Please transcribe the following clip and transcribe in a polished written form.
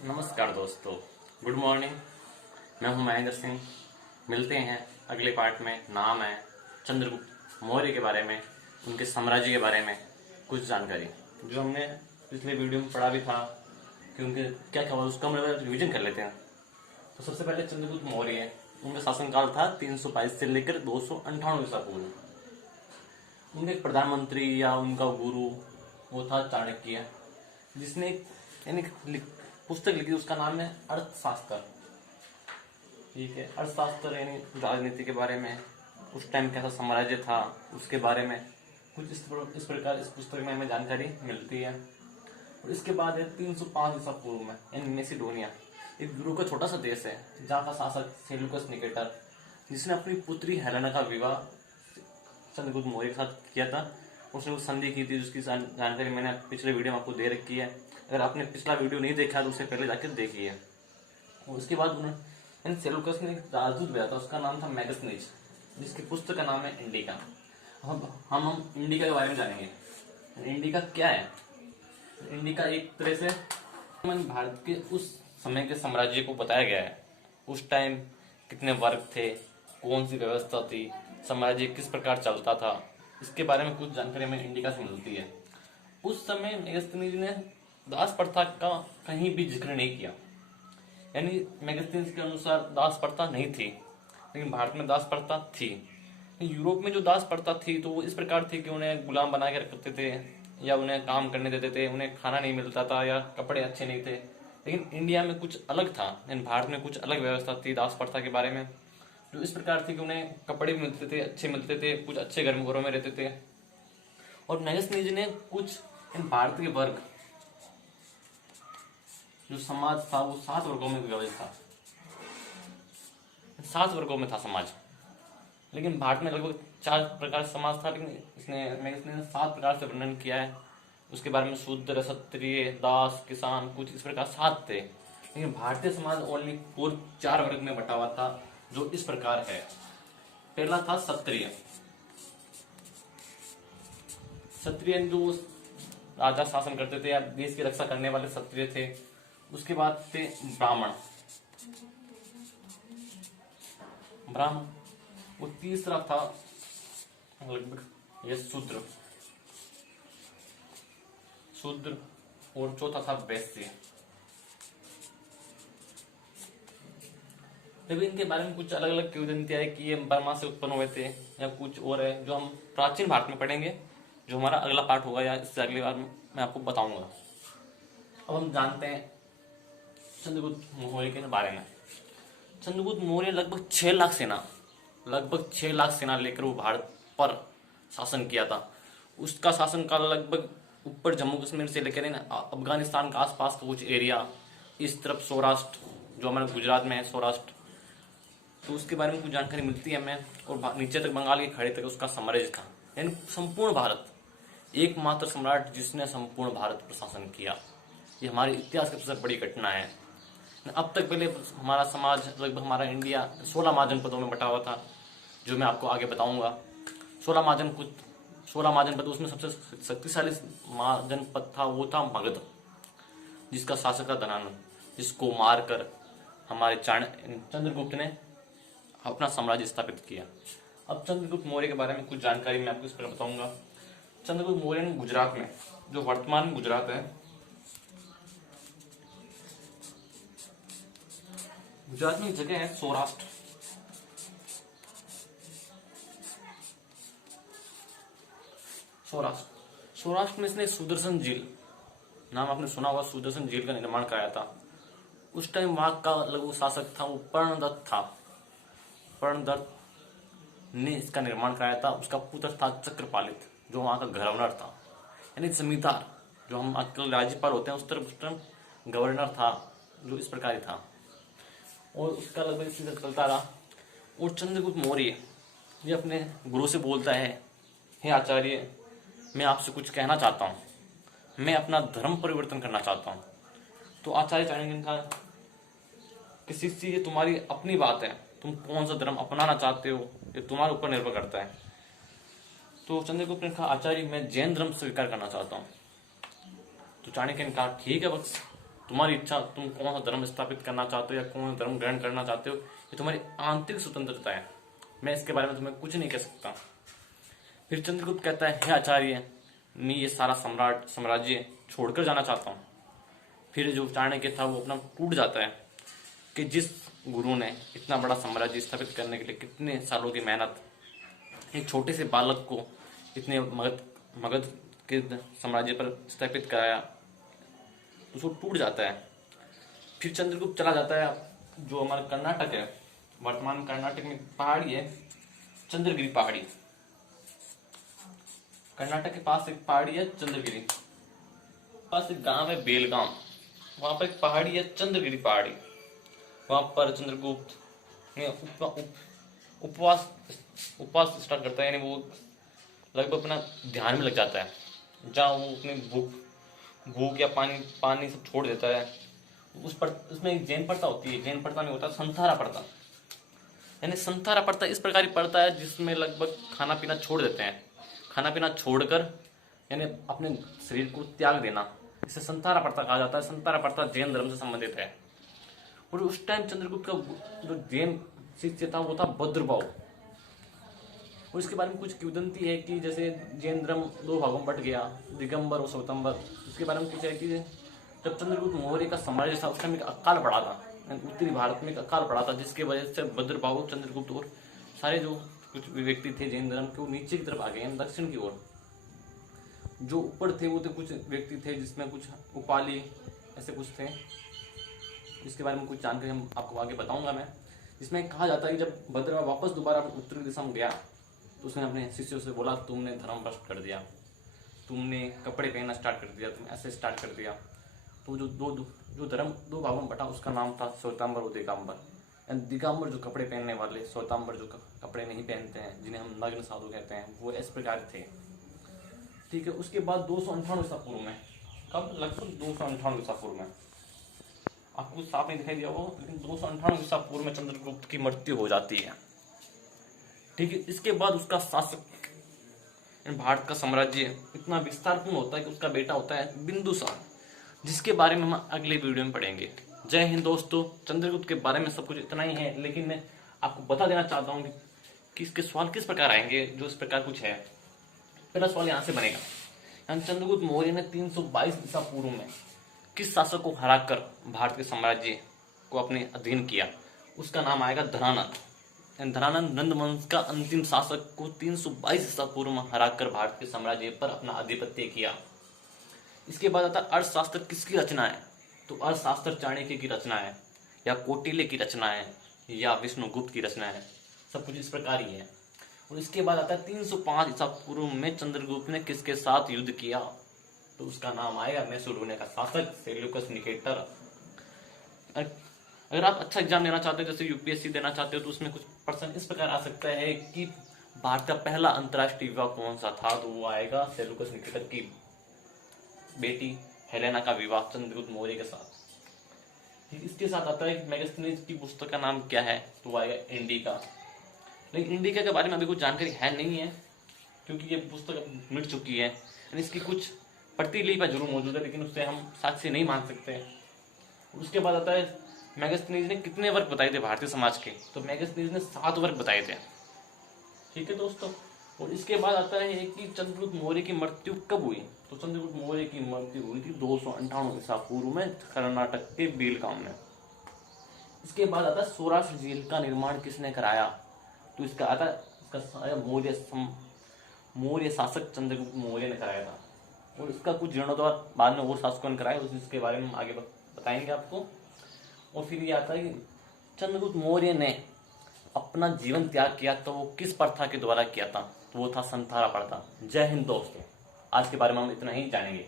नमस्कार दोस्तों, good morning. मैं हूं महेंद्र सिंह। मिलते हैं अगले पार्ट में। नाम है चंद्रगुप्त मौर्य के बारे में, उनके साम्राज्य के बारे में कुछ जानकारी जो हमने पिछले वीडियो में पढ़ा भी था कि उनके क्या क्या हुआ, उसका हम रिविजन कर लेते हैं। तो सबसे पहले चंद्रगुप्त मौर्य, उनका शासनकाल था 322 से लेकर 298 ईसा पूर्व। उनके एक प्रधानमंत्री या उनका गुरु वो था चाणक्य, जिसने यानी पुस्तक लिखी, उसका नाम है अर्थशास्त्र। ठीक है, अर्थशास्त्र यानी राजनीति के बारे में, उस टाइम कैसा साम्राज्य था उसके बारे में कुछ इस प्रकार इस पुस्तक में हमें जानकारी मिलती है। और इसके बाद है 305 ईसा पूर्व में यानी मैसिडोनिया, एक यूरोप का छोटा सा देश है जहाँ का शासक सेल्यूकस निकेटर, जिसने अपनी पुत्री हेलेना का विवाह चंद्रगुप्त मौर्य के साथ किया था। उसने वो संधि की थी, जिसकी जानकारी मैंने पिछले वीडियो में आपको दे रखी है। अगर आपने पिछला वीडियो नहीं देखा तो उसे पहले जाकर देखिए। और उसके बाद उन्होंने सेल्यूकस ने एक राजदूत भेजा था, उसका नाम था मैगस्थनीज, जिसकी पुस्तक का नाम है इंडिका। हम इंडिका के बारे में जानेंगे। इंडिका क्या है? इंडिका एक तरह से भारत के उस समय के साम्राज्य को बताया गया है। उस टाइम कितने वर्ग थे, कौन सी व्यवस्था थी, साम्राज्य किस प्रकार चलता था, इसके बारे में कुछ जानकारी हमें इंडिका से मिलती है। उस समय मेगास्थनीज ने दास प्रथा का कहीं भी जिक्र नहीं किया, यानी मेगास्थनीज के अनुसार दास प्रथा नहीं थी, लेकिन भारत में दास प्रथा थी। यूरोप में जो दास प्रथा थी तो वो इस प्रकार थी कि उन्हें गुलाम बना के रखते थे या उन्हें काम करने देते थे, उन्हें खाना नहीं मिलता था या कपड़े अच्छे नहीं थे। लेकिन इंडिया में कुछ अलग था, यानी भारत में कुछ अलग व्यवस्था थी दास प्रथा के बारे में, जो इस प्रकार थी कि उन्हें कपड़े भी मिलते थे, अच्छे मिलते थे, कुछ अच्छे घरों में रहते थे। और मेगास्थनीज ने कुछ इन भारत के वर्ग, जो समाज था वो 7 वर्गों में विभाजित था, 7 वर्गों में था समाज। लेकिन भारत में लगभग 4 प्रकार का समाज था, लेकिन इसने मेगास्थनीज ने 7 प्रकार से वर्णन किया है। उसके बारे में शूद्र, क्षत्रिय, दास, किसान, कुछ इस प्रकार 7 थे। लेकिन भारतीय समाज ओनली 4 वर्ग में बटा हुआ था, जो इस प्रकार है। पहला था क्षत्रिय। क्षत्रिय जो राजा शासन करते थे या देश की रक्षा करने वाले क्षत्रिय थे। उसके बाद थे ब्राह्मण। ब्राह्मण वो तीसरा था लगभग ये शूद्र। शूद्र और चौथा था वैश्य। लेकिन इनके बारे में कुछ अलग अलग किंवदंतियां है कि ये बर्मा से उत्पन्न हुए थे या कुछ और है, जो हम प्राचीन भारत में पढ़ेंगे, जो हमारा अगला पार्ट होगा या इससे अगली बार मैं आपको बताऊंगा। अब हम जानते हैं चंद्रगुप्त मौर्य के बारे में। चंद्रगुप्त मौर्य लगभग 6 लाख सेना लेकर वो भारत पर शासन किया था। उसका शासनकाल लगभग ऊपर जम्मू कश्मीर से लेकर अफगानिस्तान के आसपास का कुछ एरिया, इस तरफ सौराष्ट्र जो हमारे गुजरात में है, सौराष्ट्र, तो उसके बारे में कुछ जानकारी मिलती है हमें। और नीचे तक बंगाल की खाड़ी तक उसका साम्राज्य था, यानी संपूर्ण भारत, एकमात्र सम्राट जिसने संपूर्ण भारत पर शासन किया। ये हमारे इतिहास की सबसे बड़ी घटना है। अब तक पहले हमारा समाज लगभग हमारा इंडिया 16 महाजनपदों में बटा हुआ था, जो मैं आपको आगे बताऊंगा। 16 महाजनपद, उसमें सबसे शक्तिशाली महाजनपद था वो था मगध, जिसका शासक था धनानंद, जिसको मारकर हमारे चंद्रगुप्त ने अपना साम्राज्य स्थापित किया। अब चंद्रगुप्त मौर्य के बारे में कुछ जानकारी मैं आपको इस प्रकार बताऊंगा। चंद्रगुप्त मौर्य ने गुजरात में, जो वर्तमान गुजरात है, गुजरात में एक जगह है सौराष्ट्र। सौराष्ट्र में इसने सुदर्शन झील, नाम आपने सुना होगा, सुदर्शन झील का निर्माण कराया था। उस टाइम वहां का लघु शासक था वो पर्णदत्त था। पर्णदत्त ने इसका निर्माण कराया था। उसका पुत्र था चक्रपालित, जो वहां का गवर्नर था, यानी जमींदार, जो हम आजकल राज्यपाल होते हैं उस तरह गवर्नर था, जो इस प्रकार था। और उसका लगभग इसी तरह चलता रहा। और चंद्रगुप्त मौर्य ये अपने गुरु से बोलता है, हे आचार्य, मैं आपसे कुछ कहना चाहता हूँ, मैं अपना धर्म परिवर्तन करना चाहता हूँ। तो आचार्य चाणक्य ने कहा कि शिष्य, ये तुम्हारी अपनी बात है, तुम कौन सा धर्म अपनाना चाहते हो ये तुम्हारे ऊपर निर्भर करता है। तो चंद्रगुप्त ने कहा, आचार्य मैं जैन धर्म स्वीकार करना चाहता हूँ। तो चाणक्य ने कहा, ठीक है वत्स, तुम्हारी इच्छा, तुम कौन सा धर्म स्थापित करना चाहते हो या कौन सा धर्म ग्रहण करना चाहते हो, ये तुम्हारी आंतरिक स्वतंत्रता है। मैं इसके बारे में तुम्हें कुछ नहीं कह सकता। फिर चंद्रगुप्त कहता है, हे आचार्य, मैं ये सारा साम्राज्य छोड़कर जाना चाहता हूँ। फिर जो चाणक्य था वो अपना टूट जाता है कि जिस गुरु ने इतना बड़ा साम्राज्य स्थापित करने के लिए कितने सालों की मेहनत, एक छोटे से बालक को इतने मगध के साम्राज्य पर स्थापित कराया, उसको टूट जाता है। फिर चंद्रगुप्त चला जाता है जो हमारा कर्नाटक है, वर्तमान कर्नाटक में पहाड़ी है चंद्रगिरी पहाड़ी, कर्नाटक के पास एक पहाड़ी है चंद्रगिरी, पास एक गांव है बेलगाम, वहां पर एक पहाड़ी है चंद्रगिरी पहाड़ी। वहां पर चंद्रगुप्त ने उपवास स्टार्ट करता है, यानी वो लगभग अपना ध्यान में लग जाता है, जहाँ वो अपने भूख या पानी सब छोड़ देता है। उसमें एक जैन प्रथा होती है, जैन प्रथा में होता है संथारा प्रथा, यानी संथारा प्रथा इस प्रकार की प्रथा है जिसमें लगभग खाना पीना छोड़ देते हैं, खाना पीना छोड़कर यानी अपने शरीर को त्याग देना, इसे संथारा प्रथा कहा जाता है। संथारा प्रथा जैन धर्म से संबंधित है। और उस टाइम चंद्रगुप्त का जो जैन शिष्य था वो था भद्रभाव। और इसके बारे में कुछ किंवदंती है कि जैसे जैन धर्म 2 भागों में बट गया, दिगंबर और श्वेतांबर। इसके बारे में कुछ है कि जब चंद्रगुप्त मौर्य का साम्राज्य था उस टाइम एक अकाल पड़ा था, उत्तरी भारत में एक अकाल पड़ा था, जिसकी वजह से भद्रभाव, चंद्रगुप्त और सारे जो कुछ व्यक्ति थे जैन धर्म के, वो नीचे की तरफ आ गए, दक्षिण की ओर। जो ऊपर थे वो तो कुछ व्यक्ति थे जिसमें कुछ उपाली ऐसे कुछ थे, इसके बारे में कुछ जानकारी हम आपको आगे बताऊंगा मैं। जिसमें कहा जाता है कि जब भद्रभाव वापस दोबारा उत्तरी दिशा में गया तो उसने अपने शिष्यों से बोला, तुमने धर्म भ्रष्ट कर दिया, तुमने कपड़े पहनना स्टार्ट कर दिया, तुम ऐसे स्टार्ट कर दिया। तो जो धर्म 2 भागों में बटा उसका नाम था श्वेतांबर और दिगंबर। दिगंबर जो कपड़े पहनने वाले, श्वेतांबर जो कपड़े नहीं पहनते हैं, जिन्हें हम नग्न साधु कहते हैं, वो इस प्रकार थे। ठीक है। उसके बाद 298 ईसा पूर्व में, कब, लगभग 298 ईसा पूर्व में, आपको साफ नहीं दिखाई दिया वो, लेकिन 298 ईसा पूर्व में चंद्रगुप्त की मृत्यु हो जाती है। ठीक है। इसके बाद उसका शासक भारत का साम्राज्य इतना विस्तारपूर्ण होता है कि उसका बेटा होता है बिंदुसार, जिसके बारे में हम अगले वीडियो में पढ़ेंगे। जय हिंद दोस्तों। चंद्रगुप्त के बारे में सब कुछ इतना ही है, लेकिन मैं आपको बता देना चाहता हूँ कि इसके सवाल किस प्रकार आएंगे, जो इस प्रकार कुछ है। पहला सवाल यहाँ से बनेगा, चंद्रगुप्त मौर्य ने 322 ईसा पूर्व में किस शासक को हराकर भारत के साम्राज्य को अपने अधीन किया? उसका नाम आएगा धनानंद। धनानंद नंद वंश का अंतिम शासक को 322 ईसा पूर्व में हराकर भारत के साम्राज्य पर अपना आधिपत्य किया। इसके बाद आता अर्थशास्त्र किसकी रचना है? तो अर्थशास्त्र चाणक्य की रचना है, या कौटिल्य की रचना है, या विष्णुगुप्त की रचना है। सब कुछ इस प्रकार ही है। और इसके बाद आता है 305 ईसा पूर्व में चंद्रगुप्त ने किसके साथ युद्ध किया? तो उसका नाम आएगा मैसेडोनिया का शासक सेल्यूकस निकेटर। अगर आप अच्छा एग्जाम देना चाहते हो, जैसे यूपीएससी देना चाहते हो, तो उसमें कुछ प्रश्न इस प्रकार आ सकता है कि भारत का पहला अंतर्राष्ट्रीय विवाह कौन सा था? तो वो आएगा सेल्यूकस निकेटर की बेटी हेलेना का विवाह चंद्रगुप्त मौर्य के साथ। इसके साथ आता है मेगास्थनीज की पुस्तक का नाम क्या है? तो वो आएगा इंडिका। लेकिन इंडिका के बारे में अभी कुछ जानकारी है नहीं है, क्योंकि ये पुस्तक मिट चुकी है। इसकी कुछ प्रतिलिपि जरूर मौजूद है, लेकिन उससे हम साक्ष्य नहीं मान सकते। उसके बाद आता है मेगास्थनीज ने कितने वर्ग बताए थे भारतीय समाज के? तो मेगास्थनीज ने 7 वर्ग बताए थे। ठीक है दोस्तों। और इसके बाद आता है कि चंद्रगुप्त मौर्य की मृत्यु कब हुई? तो चंद्रगुप्त मौर्य की मृत्यु हुई थी 298 ईसा पूर्व में कर्नाटक के बेलगाम में। इसके बाद आता है सौराष्ट्र झील का निर्माण किसने कराया? तो इसका आता है मौर्य शासक चंद्रगुप्त मौर्य ने कराया था। और इसका कुछ जीर्णोद्धार बाद में और शासकों ने कराया, उसके बारे में आगे बताएंगे आपको। और फिर ये आता है कि चंद्रगुप्त मौर्य ने अपना जीवन त्याग किया तो वो किस प्रथा के द्वारा किया था? तो वो था संथारा प्रथा। जय हिंद दोस्तों। आज के बारे में हम इतना ही जानेंगे।